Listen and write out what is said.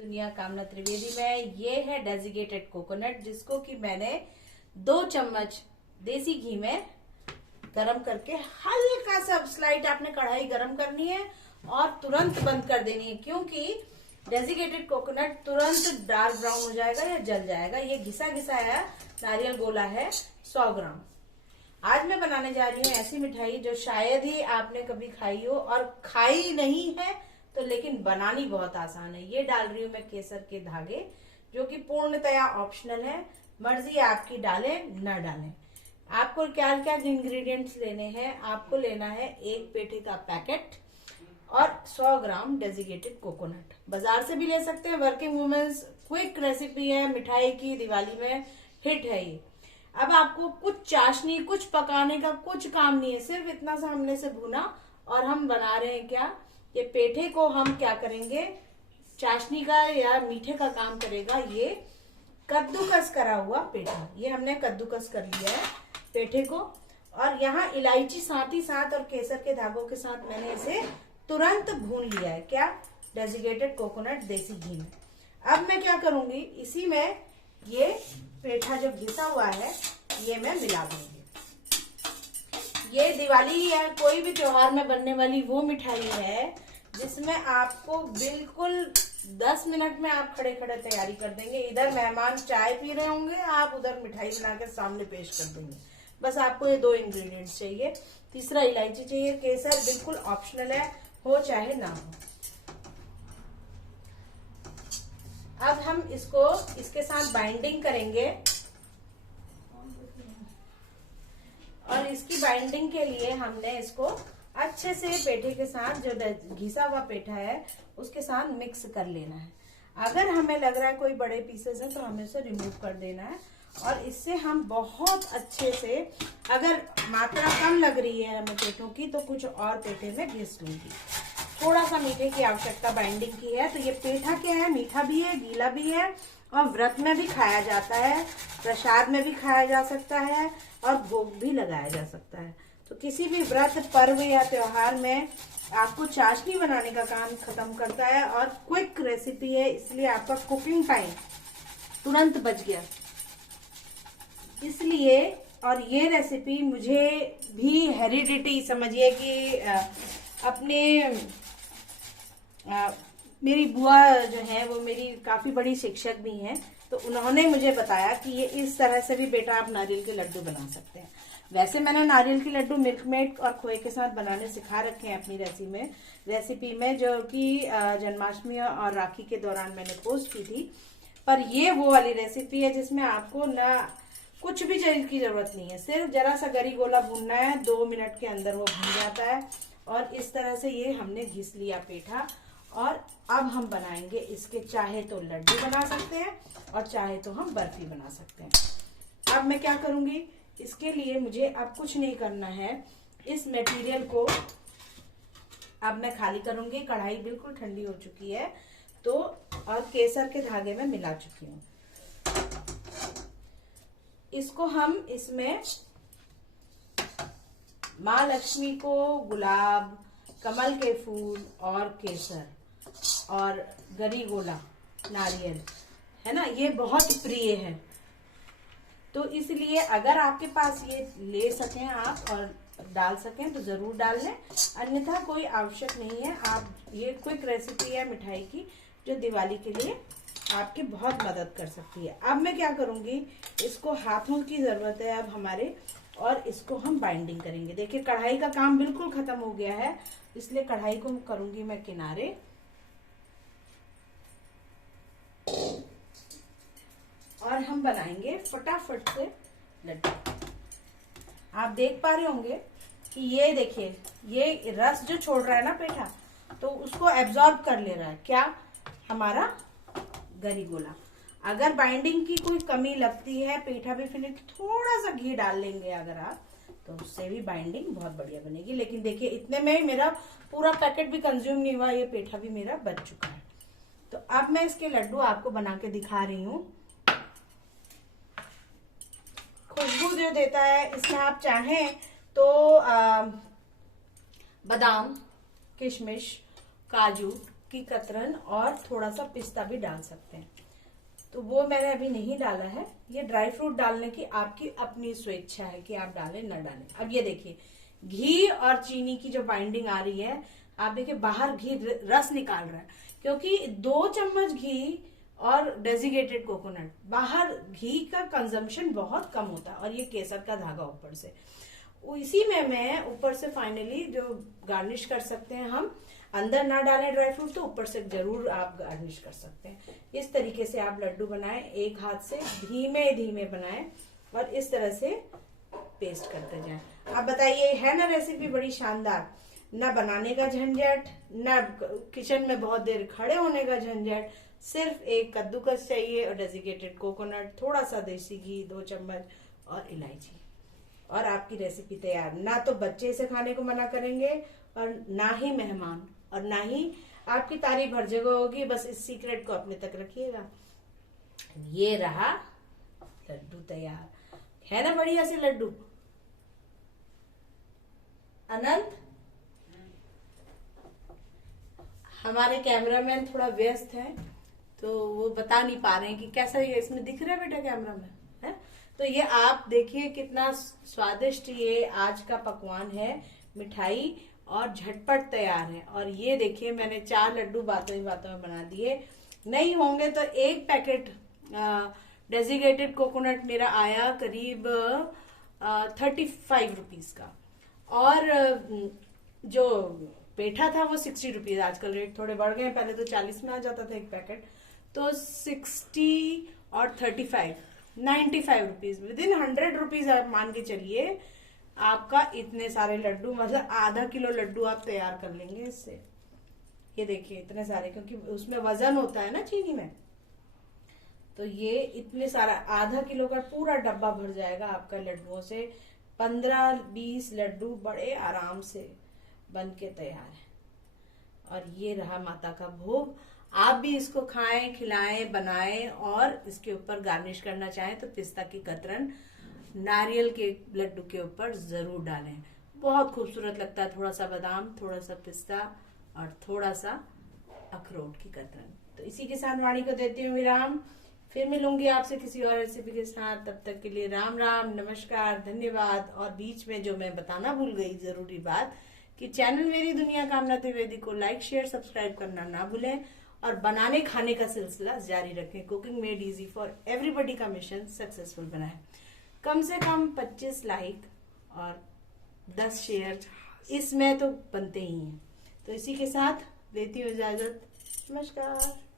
दुनिया कामना त्रिवेदी में। ये है डेजिकेटेड कोकोनट, जिसको कि मैंने 2 चम्मच देसी घी में गरम करके हल्का सा स्लाइड आपने कढ़ाई गरम करनी है और तुरंत बंद कर देनी है, क्योंकि डेजिकेटेड कोकोनट तुरंत डार्क ब्राउन हो जाएगा या जल जाएगा। ये घिसा घिसा है नारियल गोला है 100 ग्राम। आज मैं बनाने जा रही हूँ ऐसी मिठाई जो शायद ही आपने कभी खाई हो और खाई नहीं है तो, लेकिन बनानी बहुत आसान है। ये डाल रही हूँ मैं केसर के धागे, जो कि पूर्णतया ऑप्शनल है, मर्जी आपकी डालें न डालें। आपको क्या क्या इंग्रेडिएंट्स लेने हैं, आपको लेना है 1 पेठे का पैकेट और 100 ग्राम डेजिकेटेड कोकोनट। बाजार से भी ले सकते हैं। वर्किंग वुमेन्स क्विक रेसिपी है, मिठाई की दिवाली में हिट है ये। अब आपको कुछ चाशनी, कुछ पकाने का कुछ काम नहीं है, सिर्फ इतना सा हमने से भुना और हम बना रहे हैं क्या, ये पेठे को हम क्या करेंगे, चाशनी का या मीठे का काम करेगा ये कद्दूकस करा हुआ पेठा। ये हमने कद्दूकस कर लिया है पेठे को, और यहाँ इलायची साथ ही साथ और केसर के धागों के साथ मैंने इसे तुरंत भून लिया है, क्या, डेजिकेटेड कोकोनट देसी घी में। अब मैं क्या करूंगी, इसी में ये पेठा जो घिसा हुआ है ये मैं मिला दूंगी। ये दिवाली या कोई भी त्योहार में बनने वाली वो मिठाई है जिसमें आपको बिल्कुल 10 मिनट में आप खड़े खड़े तैयारी कर देंगे। इधर मेहमान चाय पी रहे होंगे, आप उधर मिठाई बना के सामने पेश कर देंगे। बस आपको ये 2 इंग्रेडिएंट्स चाहिए। तीसरा इलायची चाहिए, केसर बिल्कुल ऑप्शनल है, हो चाहे ना हो। अब हम इसको इसके साथ बाइंडिंग करेंगे, और इसकी बाइंडिंग के लिए हमने इसको अच्छे से पेठे के साथ, जो घिसा हुआ पेठा है उसके साथ मिक्स कर लेना है। अगर हमें लग रहा है कोई बड़े पीसेस हैं तो हमें इसे रिमूव कर देना है, और इससे हम बहुत अच्छे से, अगर मात्रा कम लग रही है हमें पेठों की तो कुछ और पेठे में घिस लूंगी। थोड़ा सा मीठे की आवश्यकता बाइंडिंग की है। तो ये पेठा क्या है, मीठा भी है, गीला भी है, और व्रत में भी खाया जाता है, प्रसाद में भी खाया जा सकता है, और भोग भी लगाया जा सकता है। तो किसी भी व्रत, पर्व या त्योहार में आपको चाशनी बनाने का काम खत्म करता है, और क्विक रेसिपी है, इसलिए आपका कुकिंग टाइम तुरंत बच गया। इसलिए, और ये रेसिपी मुझे भी हेरिडिटी समझिए कि अपने मेरी बुआ जो है वो मेरी काफी बड़ी शिक्षक भी हैं, तो उन्होंने मुझे बताया कि ये इस तरह से भी बेटा आप नारियल के लड्डू बना सकते हैं। वैसे मैंने नारियल के लड्डू मिल्क मेड और खोए के साथ बनाने सिखा रखे हैं अपनी रेसिपी में, जो कि जन्माष्टमी और राखी के दौरान मैंने पोस्ट की थी। पर ये वो वाली रेसिपी है जिसमें आपको ना कुछ भी चीज की जरूरत नहीं है, सिर्फ जरा सा गरी गोला भूनना है, 2 मिनट के अंदर वो भून जाता है। और इस तरह से ये हमने घिस लिया पेठा, और अब हम बनाएंगे इसके, चाहे तो लड्डू बना सकते हैं और चाहे तो हम बर्फी बना सकते हैं। अब मैं क्या करूंगी, इसके लिए मुझे अब कुछ नहीं करना है। इस मटेरियल को अब मैं खाली करूंगी। कढ़ाई बिल्कुल ठंडी हो चुकी है, तो और केसर के धागे में मिला चुकी हूँ। इसको हम इसमें माँ लक्ष्मी को गुलाब, कमल के फूल और केसर और गरी गोला नारियल है ना, ये बहुत प्रिय है। तो इसलिए अगर आपके पास ये ले सकें आप और डाल सकें तो जरूर डाल लें, अन्यथा कोई आवश्यक नहीं है। आप, ये क्विक रेसिपी है मिठाई की जो दिवाली के लिए आपकी बहुत मदद कर सकती है। अब मैं क्या करूंगी, इसको हाथों की जरूरत है अब हमारे, और इसको हम बाइंडिंग करेंगे। देखिए कढ़ाई का काम बिल्कुल खत्म हो गया है, इसलिए कढ़ाई को करूंगी मैं किनारे, और हम बनाएंगे फटाफट से लड्डू। आप देख पा रहे होंगे कि ये देखिए, ये रस जो छोड़ रहा है ना पेठा, तो उसको एब्जॉर्ब कर ले रहा है क्या, हमारा गरी गोला। अगर बाइंडिंग की कोई कमी लगती है, पेठा भी फिर थोड़ा सा घी डाल लेंगे अगर आप, तो उससे भी बाइंडिंग बहुत बढ़िया बनेगी। लेकिन देखिए इतने में मेरा पूरा पैकेट भी कंज्यूम नहीं हुआ, ये पेठा भी मेरा बच चुका है। तो अब मैं इसके लड्डू आपको बना के दिखा रही हूँ। खुशबू जो देता है, इसमें आप चाहें तो बादाम, किशमिश, काजू की कतरन और थोड़ा सा पिस्ता भी डाल सकते हैं, तो वो मैंने अभी नहीं डाला है। ये ड्राई फ्रूट डालने की आपकी अपनी स्वेच्छा है कि आप डालें न डालें। अब ये देखिए घी और चीनी की जो बाइंडिंग आ रही है, आप देखिए बाहर घी रस निकाल रहा है, क्योंकि 2 चम्मच घी और डेजिकेटेड कोकोनट, बाहर घी का कंजम्पशन बहुत कम होता है और ये केसर का धागा ऊपर से, इसी में मैं ऊपर से फाइनली जो गार्निश कर सकते हैं हम, अंदर ना डालें ड्राई फ्रूट तो ऊपर से जरूर आप गार्निश कर सकते हैं। इस तरीके से आप लड्डू बनाएं, एक हाथ से धीमे धीमे बनाएं और इस तरह से पेस्ट करते जाएं। आप बताइए, है ना रेसिपी बड़ी शानदार? ना बनाने का झंझट, ना किचन में बहुत देर खड़े होने का झंझट, सिर्फ एक कद्दूकस चाहिए और डेजिकेटेड कोकोनट, थोड़ा सा देसी घी 2 चम्मच और इलायची, और आपकी रेसिपी तैयार। ना तो बच्चे इसे खाने को मना करेंगे और ना ही मेहमान, और ना ही आपकी तारीफ हर जगह होगी। बस इस सीक्रेट को अपने तक रखिएगा। ये रहा लड्डू तैयार, है ना बढ़िया से लड्डू। अनंत, हमारे कैमरामैन थोड़ा व्यस्त है तो वो बता नहीं पा रहे हैं कि कैसा ये इसमें दिख रहा है बेटा कैमरा में, है? तो ये आप देखिए कितना स्वादिष्ट ये आज का पकवान है, मिठाई, और झटपट तैयार है। और ये देखिए मैंने 4 लड्डू बातों ही बातों में बना दिए। नहीं होंगे तो एक पैकेट डेजिकेटेड कोकोनट मेरा आया करीब 35 रुपीज का, और जो पेठा था वो 60 रुपीज। आजकल रेट थोड़े बढ़ गए, पहले तो 40 में आ जाता था एक पैकेट, तो 60 और 35 95 रुपीज, विद इन 100 रुपीज आप मान के चलिए आपका इतने सारे लड्डू, मतलब आधा किलो लड्डू आप तैयार कर लेंगे इससे। ये देखिए इतने सारे, क्योंकि उसमें वजन होता है ना चीनी में, तो ये इतने सारा आधा किलो का पूरा डब्बा भर जाएगा आपका लड्डुओं से। 15-20 लड्डू बड़े आराम से बन के तैयार है। और ये रहा माता का भोग। आप भी इसको खाएं, खिलाएं, बनाएं, और इसके ऊपर गार्निश करना चाहें तो पिस्ता की कतरन नारियल के लड्डू के ऊपर जरूर डालें, बहुत खूबसूरत लगता है। थोड़ा सा बादाम, थोड़ा सा पिस्ता और थोड़ा सा अखरोट की कतरन। तो इसी के साथ वाणी को देती हूँ विराम, फिर मिलूंगी आपसे किसी और रेसिपी के साथ। तब तक के लिए राम राम, नमस्कार, धन्यवाद। और बीच में जो मैं बताना भूल गई जरूरी बात, कि चैनल मेरी दुनिया कामना त्रिवेदी को लाइक, शेयर, सब्सक्राइब करना ना भूलें, और बनाने खाने का सिलसिला जारी रखें। Cooking made easy for everybody का मिशन सक्सेसफुल बनाएं। कम से कम 25 लाइक और 10 शेयर इसमें तो बनते ही हैं। तो इसी के साथ लेती हूँ इजाजत, नमस्कार।